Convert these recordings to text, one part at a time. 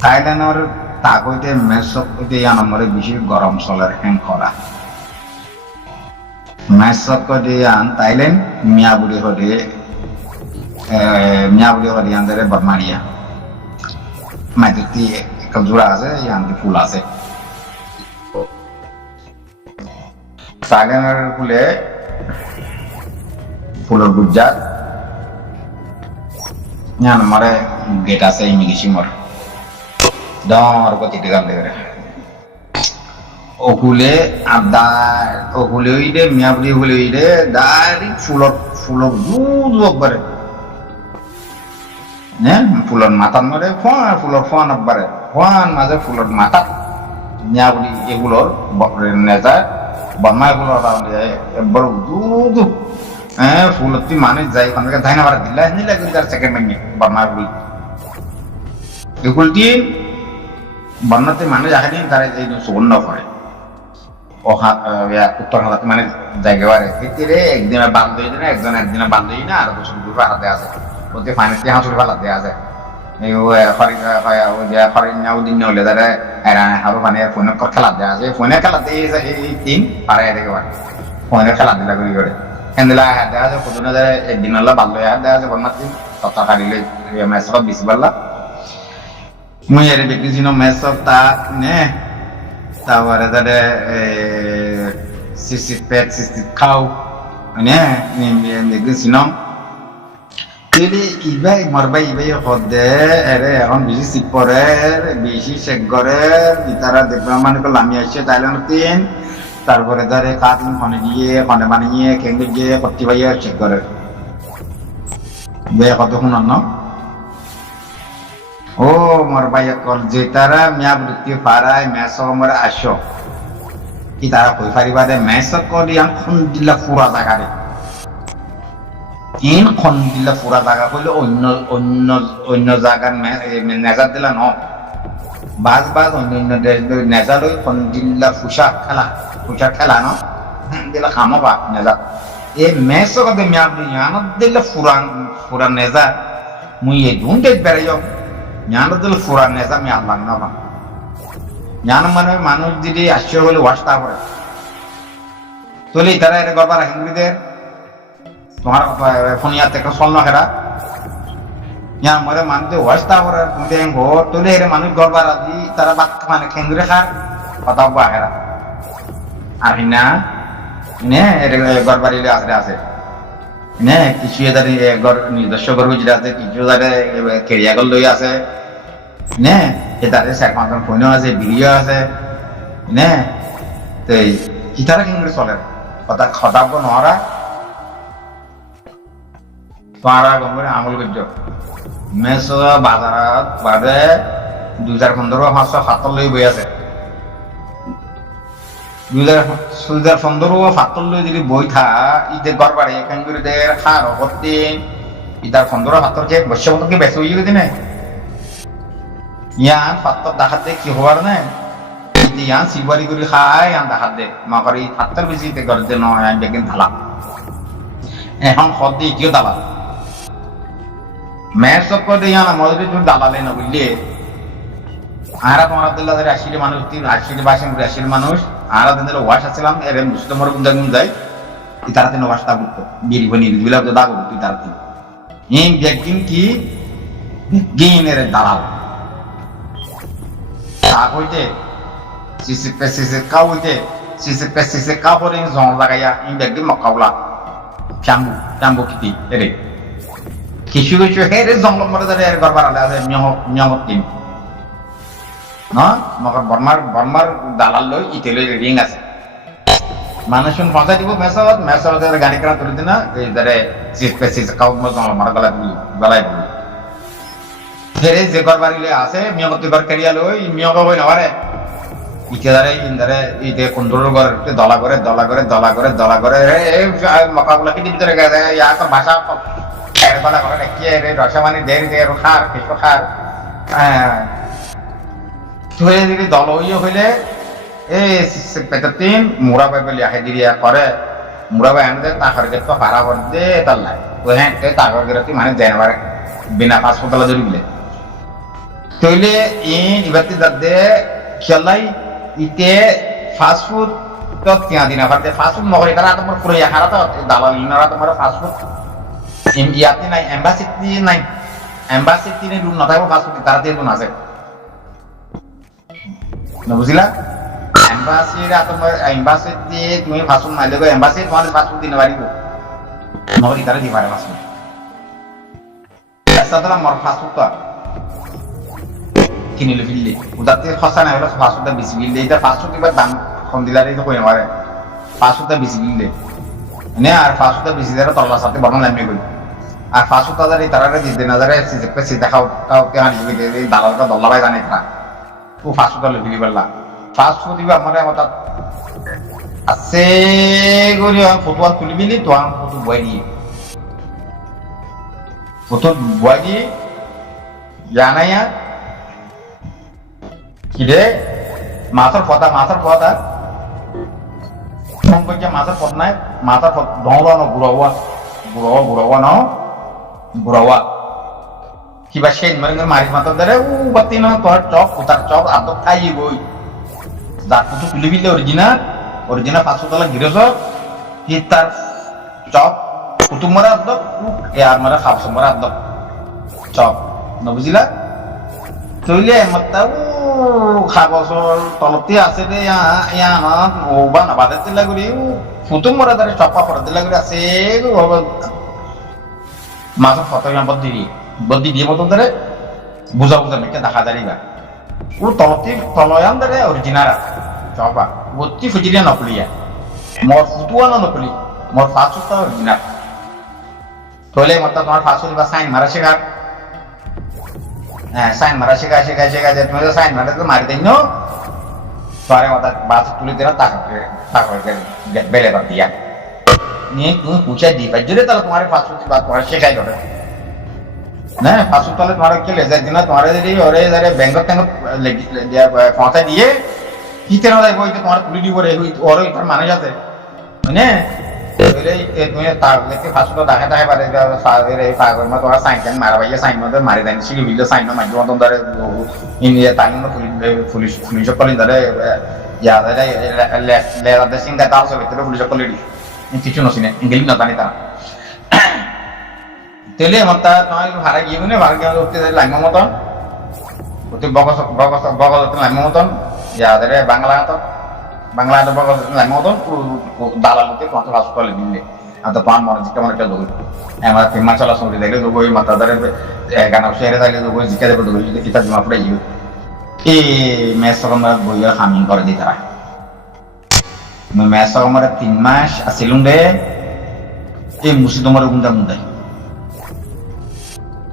থাইল্যান্ডের তাকইতে মেসক কইতে নম্বরে বেশি গরম চলের হ্যাং করা মেসক কইতে থাইল্যান্ড মিয়াবুড়ি হরে আন্দরে বর্মারিয়া মাইতি এক জোড়া আছে ইয়ান্তি ফুল আছে থাইল্যান্ডের ফুলের গুজ্জাত ഞാൻ നമ്മുടെ ഗേറ്റാസെ ഇമിഗിഷിമർ dor ko titigal le okule abda okule ide miabli okule ide dari fulor dud bare ne fulor matan mare fulor fon bare fon maze fulor mata miabli egulor bokre neza banma egulor raunde ebbar dud fuloti mane jai kanke dhaina bar dilla ni lagi dar second mane banma egul egulti বন্যতে মানুষ আসেনি তারা এই সুগন্ধ করে ও উত্তর হাতে মানে জায়গা ক্ষেত্রে একদিনে বান্ধ হয়ে না একদিনে বান্ধ হই না আর বছর ঘুরে হাতে আছে ওতে ফাইনান্স হাঁসুর ফালাতে আছে এই দিন হলে তারা আরো মানে ফোনে খেলা দেওয়া আছে ফোনে খেলা দিয়ে এই তিন পারে দেখে পারে ফোনে খেলা দিলা করি করে খেলা হাত দেওয়া আছে কত না একদিন হলে বান্ধ হয়ে হাত দেওয়া আছে বন্যাতে তত্ত্বাকারিলে মেসক বেশি পারলা মুই এর দেখেছি না মেসক তা নে তারপরে তারে সিসি পেট সিসি খাও নে দেখেছি না তেলে ইবাই মারবাই ইবাই হদে এরে এখন বেশি সিপরের বেশি শেকগরের তারা দেখবে মানে তো লামি আসছে থাইল্যান্ড তিন তারপরে তারে কাতিন খনে গিয়ে খনে বানিয়ে কেঙ্গে গিয়ে কত্তি ভাইয়া শেকগরের বে কত শুনান না ও মোর ভাই কল যে তারা মিয়া বৃত্তি পারায় মেস মরে আসো কি তারা কই পারিবা দে মেস করি আন খন্দিলা পুরা জায়গারে ইন খন্দিলা পুরা জায়গা কইলে অন্য জায়গার নেজার দিলা ন বাজ অন্য নেজার ওই খন্দিলা ফুসা খেলা ন দিলা খামবা নেজার এ মেস কদে মিয়া দিলা পুরা নেজার মুই এ ঢুন্ডে বেড়াইও ജ്ഞാനത്തിൽ ഫുറാനേസമേ അല്ലാഹ് জ্ঞাനം মানে মানুষ যদি আশ্চর্য হলে ওয়াস্তা করে তোলে তারা এর গরবার হিন্দুদের তোমার ফোনিয়াতে একটা সলন হেরা জ্ঞান মরে মানুষ ওয়াস্তা করে মুদে গো তোলে এর মানুষ গরবার আদি তারা বাক মানে কেন্দ্রে খার কথা বা হেরা আর হিনা নে এর গরবারিলে আছে নে কিছু এদারে নিজস্ব গর্ব যেটা আছে কিছু এদারে কেরিয়াগল লই আছে নে এদারে সাকমান্ত ফোন আছে ভিডিও আছে নে তো কিতারা কিংরে চলে কথা খটাব নহরা পারা গঙ্গরে আমল গজ্জ মেস বাজারত বাদে 2015 507 লই বই আছে 2015 ফাতল লই যদি বই থা ইতে গরবারে কেন করে দের খার অবতি ইদার 15 ফাতল যে বছর মত কি বেশ হই গেছে না ইয়ান ফাতল দেখাতে কি হবার না ইয়ান সিবারি করে খায় আন দেখাতে মাকরি ফাতল বেশিতে করতে নয় আমি বেগিন থালা এখন খদ্দি কিও দালা মেসক করে ইয়ান মদরে তো দালালে না বুঝলে আরা তোমার আব্দুল্লাহ 80 মানুষ 80 82 মানুষ আরা দিনের ওয়াশ আছিলাম এর মুসলিমর গুন্দাগুন যায় তারা দিন ওয়াশটা করতো বিড়ি বনি দিলা তো দাগ করতো তার কি এই ব্যক্তি কি গেইনের দালাল তা হইতে সিসি কাউ হইতে সিসি কাউ করে জন লাগাইয়া এই ব্যক্তি মকাবলা চাম্বু কিতি এরে কিছু হেরে জঙ্গল মরে ধরে এর গরবার আলে আছে মিয়ামত তিন না মগর বর্মার দালাল লই ইতেলে রিং আছে মানুষজন পৌঁছা দিব মেসত গাড়ি করা তুলে দিনা এই ধরে সিস কাউ মারা গলায় ফেরে যে গরবারিলে আছে মিয়ামত গর কেরিয়া লই মিয়াগ হই না পারে ইতে ধরে ইন্দরে ইতে কন্ট্রোল করে দলা করে এই মকাবলা কি ভিতরে গেছে ইয়া তো ভাষা এর বলা করে কি রে রসমানি দেরি দে খার কিছু খার ধরে যদি দল হইলে এই পেটাতিন মুরাবাই বলি আহে দিরিয়া করে মুরাবাই আনতে তাকর গেত পারা করতে তার লাই ও হ্যাঁ তাকর গেতি মানে জানবার বিনা পাসপোর্ট লা ধরি বলে তইলে ইবাতি দাদে খেলাই ইতে ফাস্ট ফুড তো তিয়া দিনা পারতে ফাস্ট ফুড মগরি তারা তোমার পুরো হারা তো দালালিনারা তোমার ফাস্ট ফুড ইয়াতে নাই এম্বাসিতে নাই এম্বাসিতে নে রুম না থাকবো ফাস্ট ফুড তারা দিয়ে আছে না বুঝিলা এম্বাসিরা তোমার এম্বাসিতে তুমি ফাস্ট ফুড মাইলে গো এম্বাসি তোমার ফাস্ট ফুড দিনে বাড়িব মগরি তারা দি পারে ফাস্ট ফুড সাদা মর ফাস্ট ফুড তো কিনিলে ফিরলে ওদাতে খসা না হলো ফাস্ট ফুডটা বেশি বিল দেয় ফাস্ট ফুড এবার দাম কম দিলারে তো কই মারে ফাস্ট ফুডটা বেশি বিল দেয় নে আর ফাস্ট ফুডটা বেশি দেয় তল্লা সাথে বড় নামে কই আর ফাস্ট ফুড তাদের তারারে দিতে না যারে সিজে দেখাও তাও কে হানি এই দালালটা দল্লা ভাই জানে না ও ফাস্ট ফুডটা লইলি বললা ফাস্ট ফুড দিবা আমারে মত আছে গরি ফটো তুলিবিলি তো আম ফটো বই দি ফটো বই দি জানাইয়া কিরে মাথার পথা সম্পর্কে মাথার পথ নাই মাথার পথ দৌড়ানো বুড়াওয়া বুড়াওয়া কিবা সেই মারি মাথার দ্বারা ও বাতি না তোর চপ উতার চপ আদব খাই গই যার ফটো তুলে বিলে অরিজিনাল 500 টাকা গিরেছ কি তার চপ কুতুব মারা আদব এ আর মারা খাবস মারা আদব চপ না বুঝিলা তইলে মতাও খাবসর তলতে আছে রে ইয়া না ও বানা বাদাতে লাগরি ফুতুম মরা দারে চপা পড়তে লাগরি আছে মাছ ফটো ইয়াম বদ্দি দিয়ে মতন দারে বুঝা মেকে দেখা যারিবা ও তলয়াম দারে অরিজিনাল চপা বত্তি ফুজিলিয়া নকলিয়া মোর ফুতুয়া না নকলি মোর ফাসুতা অরিজিনাল তইলে মতা তোমার ফাসুল বা সাইন মারা শেখা সাইন মারা শেখা তুমি সাইন মারা তো মারি দেন তোরে মাথা বাস তুলে দিলা টাকা বেলে বাদ দিয়া নিয়ে তুমি পুছা দি জুড়ে তাহলে তোমার ফাঁসুতি বা তোমার শেখাই করে না ফাঁসু তাহলে তোমার কে লে যায় দিনা তোমার যদি ওরে যারে ব্যাংক ট্যাঙ্ক পৌঁছা দিয়ে কিতে না বই তো তোমার তুলে দিব রে ওর তার মানে আছে মানে তুমি তার দেখে ফাঁসুটা দেখা পারে তোমার সাইন টাইন মারা ভাইয়া সাইন মধ্যে মারি দেন সিঁড়ি বিলে সাইন মাঝে মতন ধরে ইন্ডিয়া তাই পুলিশ কলিন ধরে ইয়া ধরে লেদার সিং দেয় তার ভিতরে পুলিশ কলিডি কিছু নসিনে ইংলিশ না জানি তারা তেলে আমার তা তোমার ভাড়া গিয়ে ভাড়া গিয়ে উঠতে লাইম মতন বগল লাইম মতন ইয়া ধরে বাংলা বগল লাইম মতন দালালতে পঞ্চাশ হাজার টাকা দিলে আর তো পান মনে জিজ্ঞা মনে একটা দৌড় আমার হিমাচল সঙ্গে দেখলে দৌড় ওই মাথা ধরে গানা শেয়ারে থাকলে দৌড় জিজ্ঞা দেবে দৌড় যদি কিতাব জমা পড়ে যাবে এই ম্যাচ তখন বইয়ের হামিং করে দিই তারা ম্যাচ আমার 3 মাস আসিলুম রে এই মুসি তোমার মুন্দাই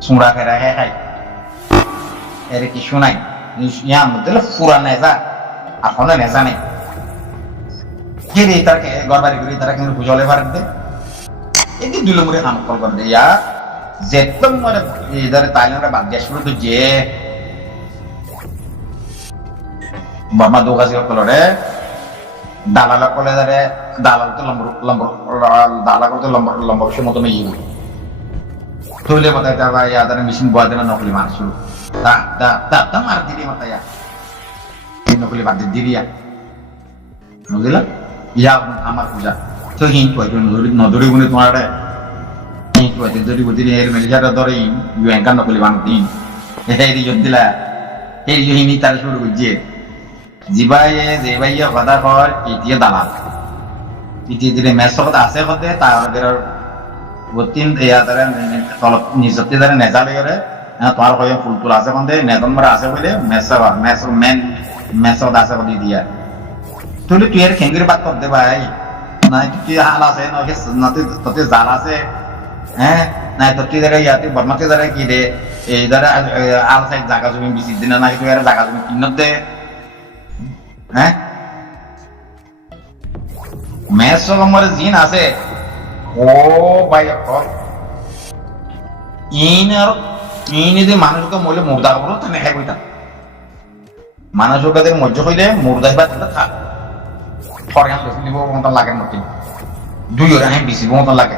সুমরা খেরা খাই এর কিছু নাই ইয়া মধ্যে পুরা নেজা এখন নেজা নেই কে রে তারকে গড়বাড়ি করে তারা কিন্তু বুঝলে পারেন দে এই যে দুলো মুড়ে কাম কল করে ইয়া যেতম মানে ইদারে তাইলে বাদ দিয়ে শুরু তো যে বাবা দোকাজি কলরে দালালা কলে দারে দালাল তো দালা করতে লম্বর সে মতো নেই তৈলে মতো একটা ইয়া দারে মেশিন বয়া দেনা নকলি মার শুরু তা মার দিলি মতো ইয়া নকলি বাদ দিরিয়া বুঝলা ইয়া আমার পূজা তো হিং কয় নদরি গুনে তোমার হিং কয় যদি বুঝলি এর মেলিজাটা ধরে ইউ এঙ্কার নকলি বান দিন হেরি জন্দিলা হেরি হিনি তার শুরু করছে জিবাইয়ে জেবাইয়ে কথা কর ইতিয়ে দালাল ইতি দিলে মেসত আছে হতে তাদের বতিন ইয়া তারা তলব নিজতে তারা নেজালে করে তোমার কয় ফুল ফুল আছে কোন দে নেতন মারা আছে বলে মেসত আছে বলি দিয়া তুই এর খেঙ্গির বাদ করতে ভাই নাই তুই হাল আছে নতে তোতে জাল আছে হ্যাঁ নাই তো তুই ধরে ইয়াতে বর্মাতে ধরে কি দে এই ধরে আল সাইড জায়গা জমি বেশি দিন না তুই আর জায়গা জমি কিনত দে হ্যাঁ মেস আমার জিন আছে ও ভাই ইন যদি মানুষকে মরলে মুর্দা করবো তো নেখাই বইতাম মানুষকে মজ্জ হইলে মুর্দা বা থাক ফরগান লিব মতন লাগে মতি দুই ওরা আমি বেশি মতন লাগে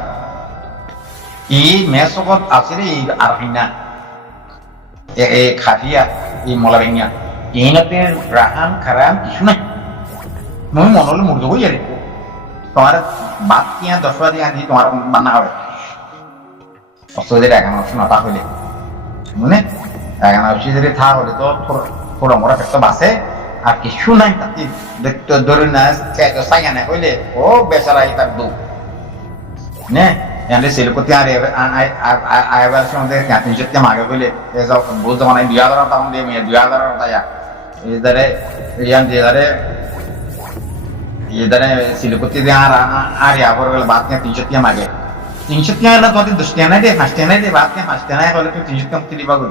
এই মেসকত আছে রে আর হিনা এ খাফিয়া এই মলা ভেঙিয়া ইনতে রাহান খারাম কিছু নাই মই মন হলে মরে যাবো ইয়ারে তোমার বাদ কিয়া 10 বার দিয়ে আনি তোমার বান্না হবে অসুবিধা 11:09টা হইলে মানে 11:09 যদি থা হলে তো থোড়া মোড়া একটা বাসে আর কিছু নাই তাতে দেখতে ধরে না সাইয়া না হইলে ও বেচারাই তার দু নে এনে সেলকতি আর আইবার সঙ্গে 300 মাগে হইলে এ যাও বুঝতে মানে 2000 টাকা দিয়ে 2000 টাকা ইদারে ইয়ান ইদারে সেলকতি দিয়ে আর আবার বাদ নিয়ে 300 টাকা মাগে 300 টাকা হলে তোদের 10 টাকা নাই দে 5 টাকা নাই দে বাদ নিয়ে 5 টাকা হলে তুই 300 টাকা দিবা গো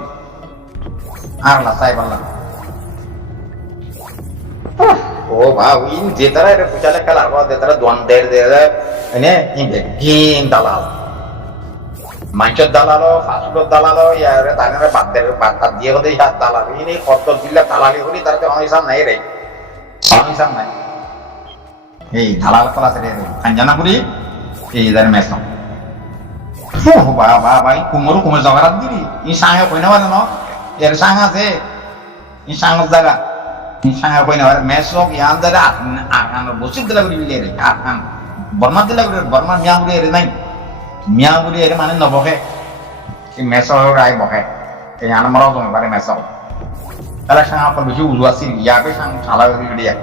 আর লা সাই বললা ও বাবা ইন যেতারা এর পুচালে খেলা বা যেতারা দোয়ান দের দে এনে ইন গেম দালাল মাইচর দালালো ফাসুর দালালো ইয়ারে তাগরে বাদ দিয়ে হতে ইয়া দালাল ইনি কত দিলা দালালি হলি তার তো হিসাব নাই রে হিসাব নাই এই দালাল কলা রে আঞ্জানা পুরি এই দার মেসন ও বাবা ভাই কুমোর জগারাত দিবি ই সাঙ্গে কইনা বানো ন এর সাঙ্গ আছে ই সাঙ্গ জায়গা সাঙ্গা কইনা মেসক ইয়ান দারা আকান বসিত দিলা করি বিলে রে আকান বর্মা দিলা করি বর্মা মিয়া বুড়ি এর নাই মিয়া বুড়ি এর মানে নবকে এই মেসক রাই বকে এই আনমরাও জমে পারে মেসক তাহলে সাঙ্গা পর বেশি উজু আসি ইয়াকে সাঙ্গ ছালা করি দিয়া